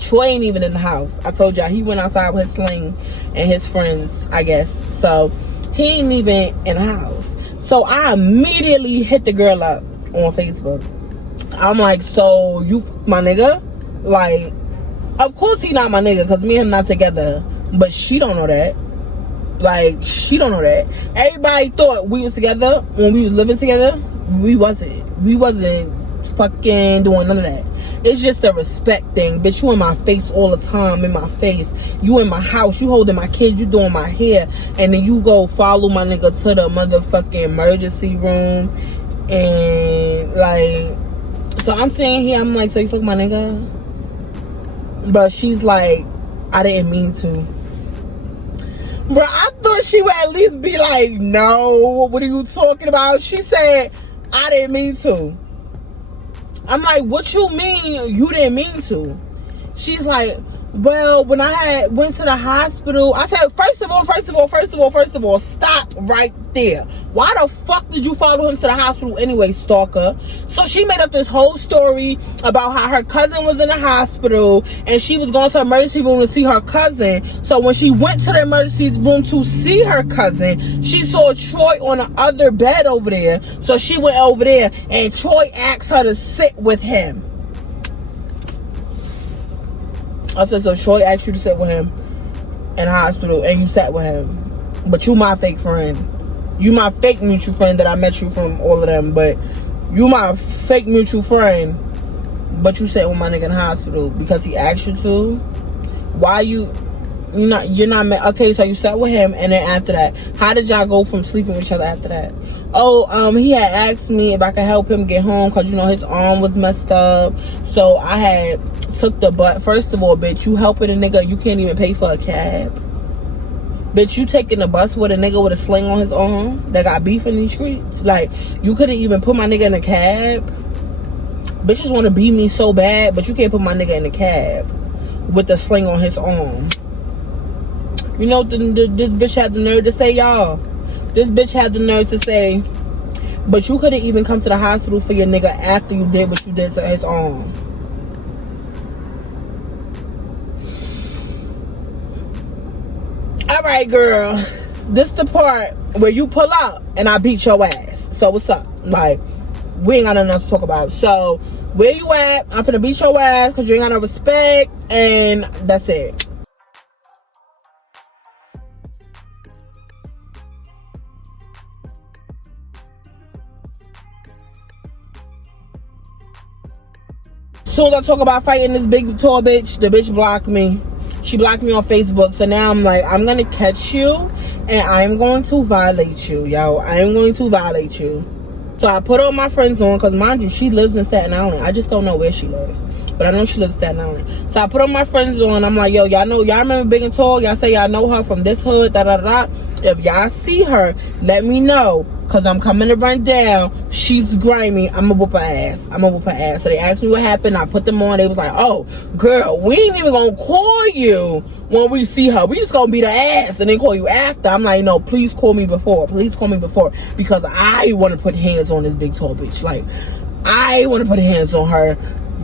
Troy ain't even in the house. I told y'all he went outside with his sling and his friends, I guess. So he ain't even in the house. So I immediately hit the girl up on Facebook. I'm like, so you my nigga? Like, of course he not my nigga because me and him not together. But she don't know that. Like, she don't know that. Everybody thought we was together when we was living together. We wasn't. We wasn't fucking doing none of that. It's just a respect thing. Bitch, you in my face all the time, in my face. You in my house, you holding my kids, you doing my hair. And then you go follow my nigga to the motherfucking emergency room. And, like, so I'm saying here, I'm like, so you fuck my nigga? But she's like, I didn't mean to. Bro, I thought she would at least be like, no, what are you talking about? She said, I didn't mean to. I'm like, what you mean you didn't mean to? She's like, well, when I went to the hospital, I said, first of all, stop right there. Why the fuck did you follow him to the hospital anyway, stalker? So she made up this whole story about how her cousin was in the hospital and she was going to the emergency room to see her cousin. So when she went to the emergency room to see her cousin, she saw Troy on the other bed over there. So she went over there and Troy asked her to sit with him. I said, so Troy asked you to sit with him in the hospital and you sat with him. But you my fake friend. You my fake mutual friend that I met you from all of them. But you my fake mutual friend. But you sat with my nigga in the hospital because he asked you to. Why you're not okay, so you sat with him and then after that, how did y'all go from sleeping with each other after that? Oh, he had asked me if I could help him get home because, you know, his arm was messed up. So I had took the butt. First of all, bitch, you helping a nigga, you can't even pay for a cab. Bitch, you taking the bus with a nigga with a sling on his arm that got beef in these streets? Like, you couldn't even put my nigga in a cab? Bitches want to beat me so bad, but you can't put my nigga in a cab with the sling on his arm. You know what this bitch had the nerve to say, y'all? This bitch had the nerve to say, but you couldn't even come to the hospital for your nigga after you did what you did to his arm. Alright, girl. This the part where you pull up and I beat your ass. So what's up? Like, we ain't got nothing else to talk about. So, where you at? I'm finna beat your ass because you ain't got no respect. And that's it. Soon as I talk about fighting this big tall bitch, the bitch blocked me. She blocked me on Facebook. So now I'm like, I'm gonna catch you and I'm going to violate you, yo. I am going to violate you. So I put all my friends on, because mind you, she lives in Staten Island. I just don't know where she lives, but I know she lives in Staten Island. So I put all my friends on. I'm like, yo, y'all remember Big and Tall? Y'all say y'all know her from this hood, da-da-da. If y'all see her, let me know, because I'm coming to run down. She's grimy. I'm going to whoop her ass. So they asked me what happened. I put them on. They was like, oh, girl, we ain't even going to call you when we see her. We just going to beat her ass and then call you after. I'm like, no, please call me before. Because I want to put hands on this big tall bitch. Like, I want to put hands on her.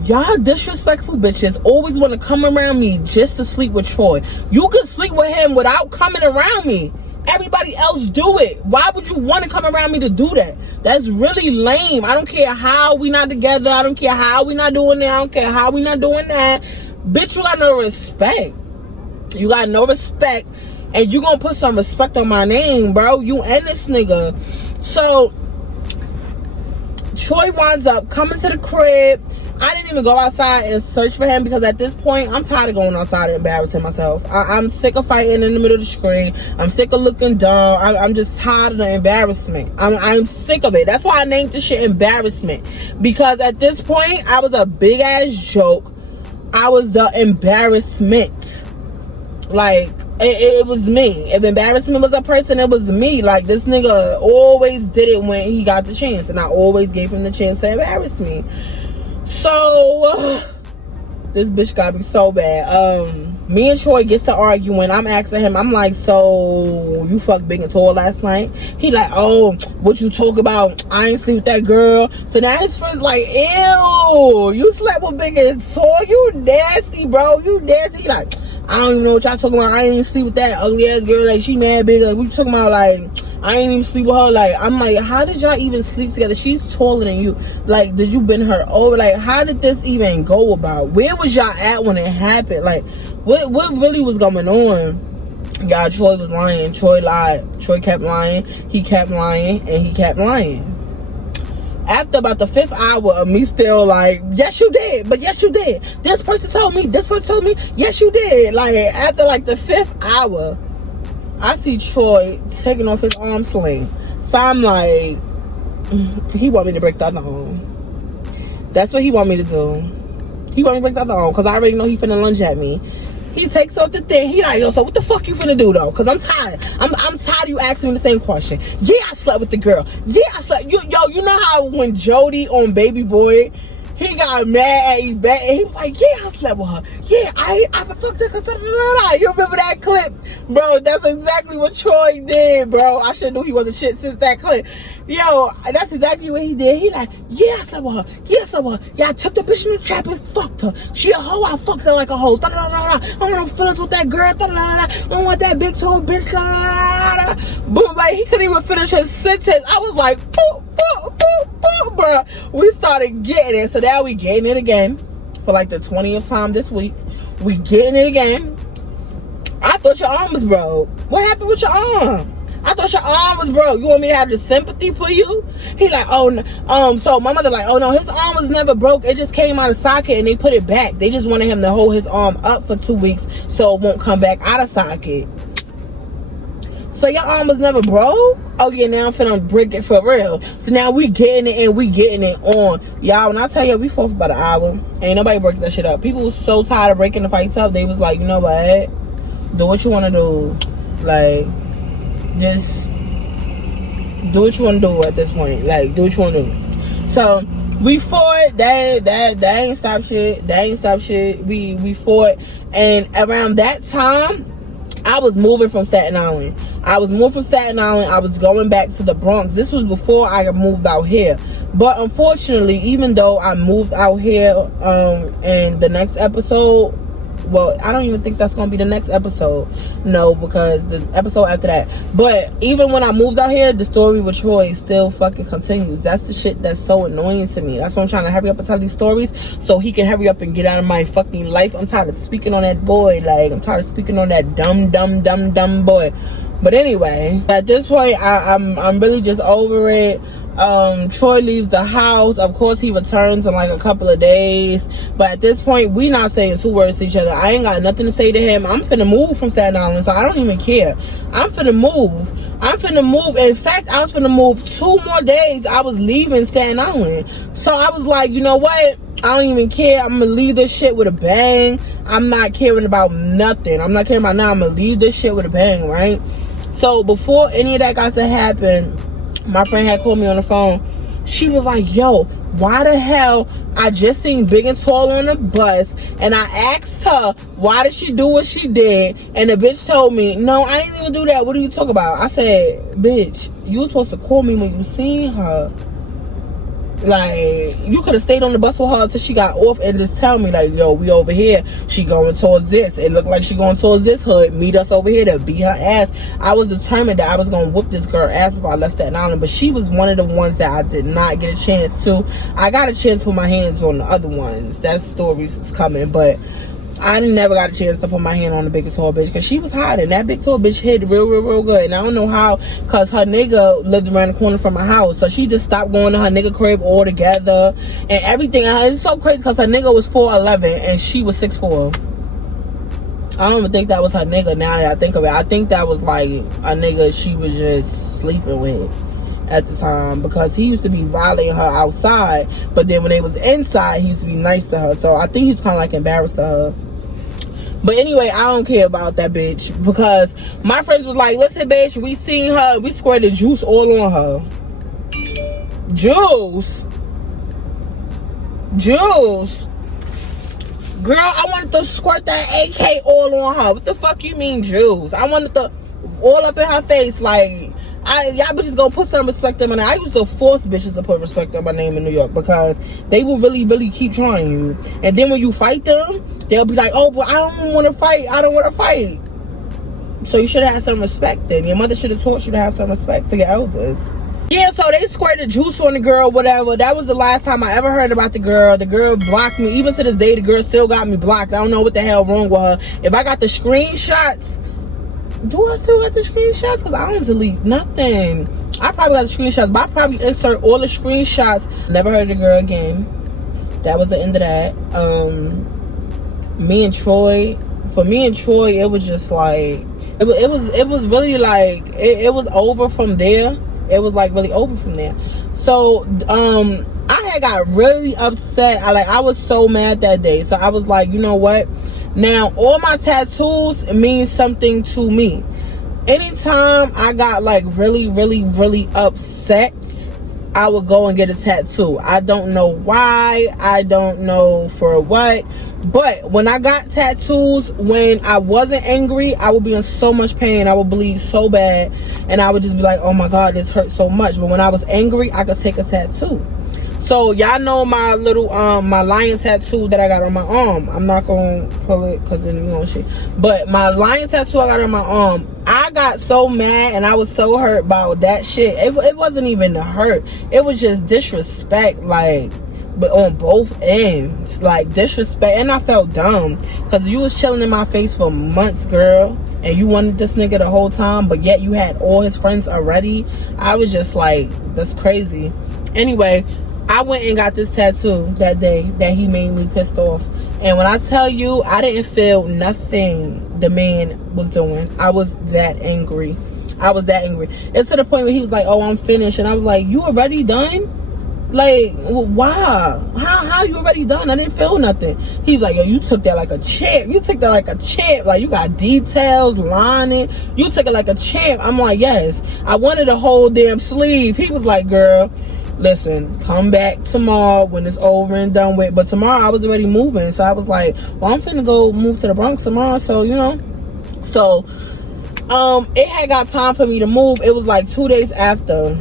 Y'all disrespectful bitches always want to come around me just to sleep with Troy. You can sleep with him without coming around me. Everybody else do it. Why would you want to come around me to do that? That's really lame. I don't care how we not together. I don't care how we not doing that. I don't care how we not doing that. Bitch, you got no respect. You got no respect. And you gonna put some respect on my name, bro. You and this nigga. So, Troy winds up coming to the crib. I didn't even go outside and search for him because at this point, I'm tired of going outside and embarrassing myself. I'm sick of fighting in the middle of the screen. I'm sick of looking dumb. I'm just tired of the embarrassment. I'm sick of it. That's why I named this shit Embarrassment. Because at this point, I was a big ass joke. I was the embarrassment. Like, it was me. If embarrassment was a person, it was me. Like, this nigga always did it when he got the chance, and I always gave him the chance to embarrass me. So this bitch got me so bad. Me and Troy gets to arguing. I'm asking him, I'm like, so you fucked Big and Tall last night? He like, oh, what you talk about? I ain't sleep with that girl. So now his friends like, ew, you slept with Big and Tall? You nasty, bro. You nasty. He like, I don't even know what y'all talking about. I ain't even sleep with that ugly ass girl. Like, she mad big. Like, what you talking about? Like, I ain't even sleep with her. Like, I'm like, how did y'all even sleep together? She's taller than you. Like, did you bend her over? Like, how did this even go about? Where was y'all at when it happened? Like, what really was going on? Y'all, Troy was lying. Troy lied. Troy kept lying. He kept lying. And he kept lying. After about the 5th hour of me still like, yes you did, but yes you did. This person told me, yes you did. Like, after like the 5th hour, I see Troy taking off his arm sling. So I'm like, he want me to break the other arm. That's what he want me to do. He want me to break the other arm because I already know he finna lunge at me. He takes off the thing. He like, yo, so what the fuck you finna do though? Because I'm tired. I'm tired of you asking me the same question. Yeah, I slept with the girl. Yeah, I slept. You know how when Jody on Baby Boy, he got mad at Yvette and he was like, yeah, I slept with her. Yeah, I fucked her. You remember that clip? Bro, that's exactly what Troy did, bro. I should have knew he wasn't shit since that clip. Yo, that's exactly what he did. He like, yeah, I slept with her. Yeah, I slept with her. Yeah, I took the bitch in the trap and fucked her. She a hoe, I fucked her like a hoe. I want no feelings with that girl. I don't want that big toe bitch. Boom, like, he couldn't even finish his sentence. I was like, boop, boop, boop, boop, bro. We started getting it. So now we getting it again for like the 20th time this week. We getting it again. I thought your arm was broke. What happened with your arm? I thought your arm was broke. You want me to have the sympathy for you? He like, oh, so my mother like, oh no, his arm was never broke. It just came out of socket and they put it back. They just wanted him to hold his arm up for 2 weeks so it won't come back out of socket. So your arm was never broke? Oh yeah, now I'm finna break it for real. So now we getting it and we getting it on. Y'all, when I tell you we fought for about an hour, ain't nobody breaking that shit up. People was so tired of breaking the fights up, they was like, you know what? Do what you wanna do. Like, just do what you want to do at this point. Like, do what you want to do. So we fought. That ain't stop shit. That ain't stop shit. We fought, and around that time, I was moving from Staten Island. I was going back to the Bronx. This was before I moved out here. But unfortunately, even though I moved out here, and the next episode, well, I don't even think that's gonna be the next episode. No, because the episode after that. But even when I moved out here, the story with Troy still fucking continues. That's the shit that's so annoying to me. That's why I'm trying to hurry up and tell these stories so he can hurry up and get out of my fucking life. I'm tired of speaking on that boy. Like, I'm tired of speaking on that dumb boy. But anyway, at this point, I'm really just over it. Troy leaves the house. Of course, he returns in like a couple of days. But at this point, we not saying 2 words to each other. I ain't got nothing to say to him. I'm finna move from Staten Island, so I don't even care. I'm finna move. In fact, I was finna move 2 more days. I was leaving Staten Island. So I was like, you know what? I don't even care. I'm gonna leave this shit with a bang. I'm not caring about nothing. I'm not caring about now. I'm gonna leave this shit with a bang, right? So before any of that got to happen, my friend had called me on the phone. She was like, yo, why the hell I just seen Big and Tall on the bus, and I asked her why did she do what she did, and the bitch told me, no, I didn't even do that. What are you talking about? I said, bitch, you were supposed to call me when you seen her. Like, you could have stayed on the bus with her until she got off and just tell me, like, yo, we over here. She going towards this. It looked like she going towards this hood. Meet us over here to beat her ass. I was determined that I was going to whoop this girl ass before I left Staten Island. But she was one of the ones that I did not get a chance to. I got a chance to put my hands on the other ones. That story is coming. But I never got a chance to put my hand on the biggest whore bitch because she was hiding. That big whore bitch hid real good. And I don't know how, because her nigga lived around the corner from my house. So she just stopped going to her nigga crib altogether and everything. And it's so crazy because her nigga was 4'11" and she was 6'4". I don't even think that was her nigga now that I think of it. I think that was like a nigga she was just sleeping with at the time, because he used to be violating her outside, but then when they was inside he used to be nice to her. So I think he was kind of like embarrassed to her. But anyway, I don't care about that bitch, because my friends was like, listen bitch, we seen her, we squirted juice all on her. Juice girl, I wanted to squirt that AK all on her. What the fuck you mean juice? I wanted to all up in her face. Like, y'all bitches gonna put some respect on my name. I used to force bitches to put respect on my name in New York, because they will really keep trying you. And then when you fight them, they'll be like, oh, but I don't want to fight. I don't want to fight. So you should have had some respect then. Your mother should have taught you to have some respect for your elders. Yeah, so they squirted juice on the girl, whatever. That was the last time I ever heard about the girl. The girl blocked me. Even to this day, the girl still got me blocked. I don't know what the hell wrong with her. If I got the screenshots, do I still got the screenshots? Because I don't delete nothing. I probably got the screenshots, but I probably insert all the screenshots. Never heard of the girl again. That was the end of that. Me and Troy, it was just like, it was really like, it was over from there. It was like really over from there. So I had got really upset. I was so mad that day. So I was like, you know what, now all my tattoos mean something to me. Anytime I got like really upset, I would go and get a tattoo. I don't know why, I don't know for what, but when I got tattoos, when I wasn't angry, I would be in so much pain. I would bleed so bad, and I would just be like, oh my god, this hurts so much. But when I was angry, I could take a tattoo. So y'all know my little my lion tattoo that I got on my arm. I'm not gonna pull it because then you know shit. But my lion tattoo I got on my arm, I got so mad and I was so hurt by that shit. It wasn't even the hurt. It was just disrespect, like, but on both ends, like disrespect. And I felt dumb because you was chilling in my face for months, girl, and you wanted this nigga the whole time, but yet you had all his friends already. I was just like, that's crazy. Anyway, I went and got this tattoo that day that he made me pissed off. And when I tell you, I didn't feel nothing the man was doing. I was that angry. It's to the point where he was like, oh, I'm finished. And I was like, you already done? Like, wow. How you already done? I didn't feel nothing. He was like, yo, you took that like a champ. Like, you got details, lining. You took it like a champ. I'm like, yes. I wanted a whole damn sleeve. He was like, girl, listen, come back tomorrow when it's over and done with. But tomorrow I was already moving, so I was like, well, I'm finna go move to the Bronx tomorrow, so you know. So it had got time for me to move. It was like 2 days after,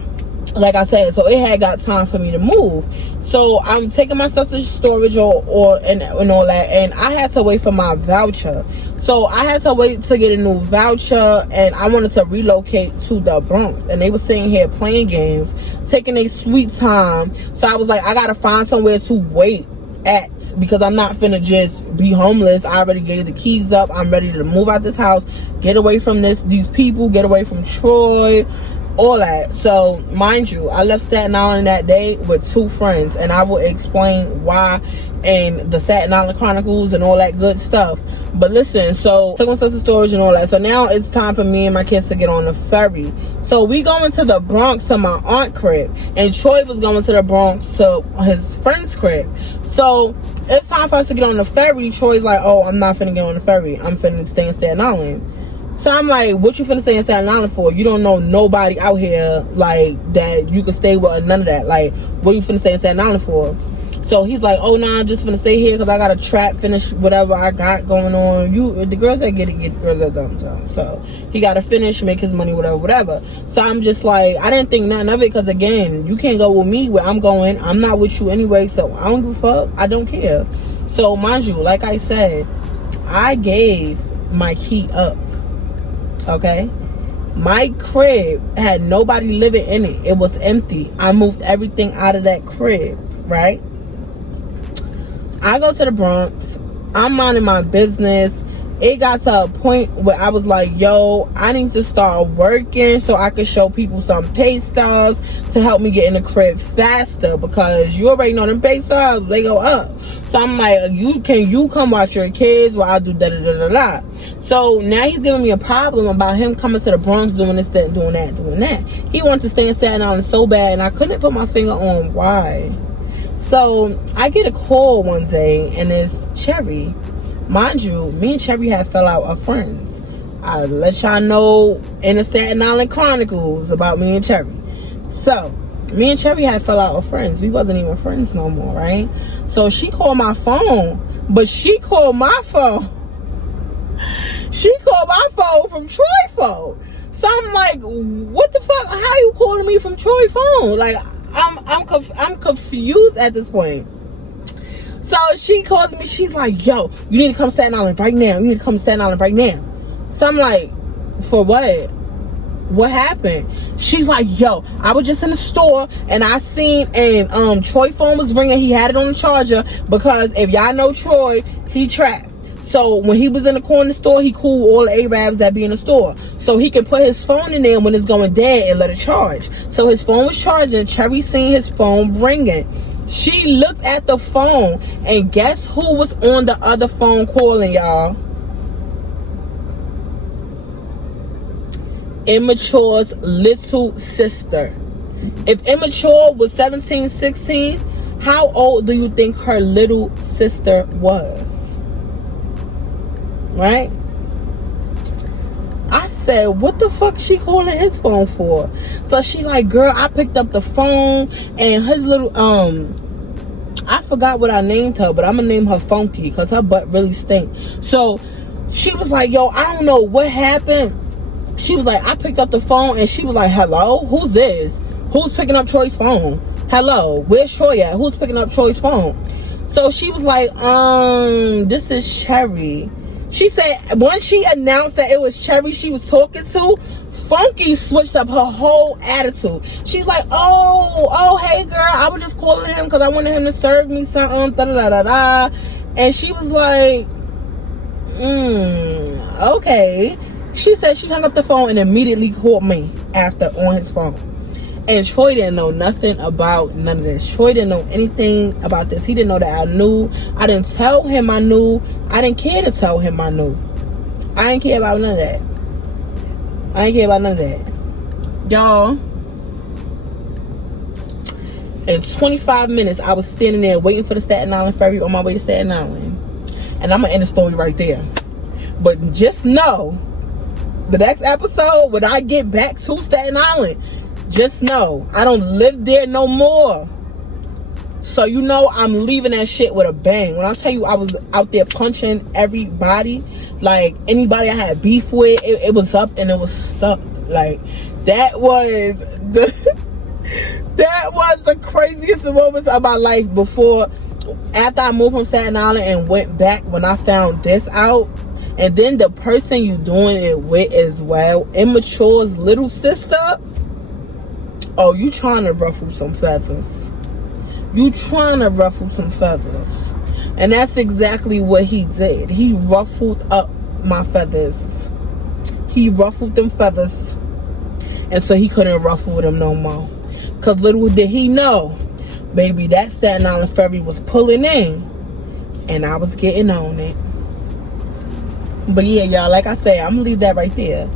like I said, so it had got time for me to move. So I'm taking my stuff to storage and all that, and I had to wait for my voucher. So I had to wait to get a new voucher, and I wanted to relocate to the Bronx. And they were sitting here playing games, taking a sweet time. So I was like, I gotta find somewhere to wait at, because I'm not finna just be homeless. I already gave the keys up. I'm ready to move out this house, get away from these people, get away from Troy, all that. So mind you, I left Staten Island that day with 2 friends, and I will explain why in the Staten Island Chronicles and all that good stuff. But listen, so took my stuff to storage and all that. So now it's time for me and my kids to get on the ferry. So we going to the Bronx to my aunt crib, and Troy was going to the Bronx to his friend's crib. So it's time for us to get on the ferry. Troy's like, oh, I'm not finna get on the ferry, I'm finna stay in Staten Island. So I'm like, what you finna stay in Staten Island for? You don't know nobody out here like that you can stay with, or none of that. Like, what you finna stay in Staten Island for? So he's like, oh, nah, I'm just finna stay here because I got a trap, finish whatever I got going on. The girls that get the girls that don't. So he got to finish, make his money, whatever. So I'm just like, I didn't think nothing of it, because again, you can't go with me where I'm going. I'm not with you anyway, so I don't give a fuck. I don't care. So mind you, like I said, I gave my key up. Okay? My crib had nobody living in it. It was empty. I moved everything out of that crib, right? I go to the Bronx. I'm minding my business. It got to a point where I was like, yo, I need to start working so I can show people some pay stubs to help me get in the crib faster, because you already know them pay stubs, they go up. So I'm like, you come watch your kids while I do da da da da da. So now he's giving me a problem about him coming to the Bronx doing this, that, doing that. He wanted to stay in Staten Island so bad, and I couldn't put my finger on why. So I get a call one day, and it's Cherry. Mind you, me and Cherry had fell out of friends. I let y'all know in the Staten Island Chronicles about me and Cherry. So me and Cherry had fell out of friends. We wasn't even friends no more, right? So she called my phone, but she called my phone. She called my phone from Troy phone. So I'm like, what the fuck? How you calling me from Troy phone? Like, I'm confused at this point. So she calls me. She's like, yo, you need to come to Staten Island right now. You need to come to Staten Island right now. So I'm like, for what? What happened? She's like, yo, I was just in the store and I seen and Troy phone was ringing. He had it on the charger because if y'all know Troy, he trapped. So when he was in the corner store, he cooled all the Arabs that be in the store. So he can put his phone in there when it's going dead and let it charge. So his phone was charging. Cherry seen his phone ringing. She looked at the phone and guess who was on the other phone calling, y'all? Immature's little sister. If Immature was 17, 16, how old do you think her little sister was? Right? I said, what the fuck she calling his phone for? So she like, girl, I picked up the phone and his little, I forgot what I named her, but I'm gonna name her Funky because her butt really stink. So she was like, yo, I don't know what happened. She was like, I picked up the phone and she was like, hello, who's this? Who's picking up Troy's phone? Hello, where's Troy at? Who's picking up Troy's phone? So she was like, this is Cherry. She said once she announced that it was Cherry she was talking to, Funky switched up her whole attitude. She's like, oh, hey girl, I was just calling him because I wanted him to serve me something, da-da-da-da-da. And she was like, okay. She said she hung up the phone and immediately called me after on his phone. And Troy didn't know nothing about none of this. Troy didn't know anything about this. He didn't know that I knew. I didn't tell him I knew. I didn't care to tell him I knew. I didn't care about none of that. I ain't care about none of that. Y'all, in 25 minutes, I was standing there waiting for the Staten Island ferry on my way to Staten Island. And I'm going to end the story right there. But just know, the next episode, when I get back to Staten Island, just know, I don't live there no more. So you know I'm leaving that shit with a bang. When I tell you I was out there punching everybody, like anybody I had beef with, it was up and it was stuck. Like that was the craziest moments of my life after I moved from Staten Island and went back when I found this out. And then the person you doing it with as well, Immature's little sister. Oh, you trying to ruffle some feathers. You trying to ruffle some feathers. And that's exactly what he did. He ruffled up my feathers. He ruffled them feathers. And so he couldn't ruffle them no more. Because little did he know, baby, that Staten Island ferry was pulling in. And I was getting on it. But yeah, y'all, like I said, I'm going to leave that right there.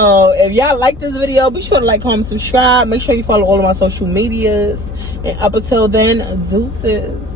If y'all like this video, be sure to like, comment, subscribe. Make sure you follow all of my social medias. And up until then, deuces.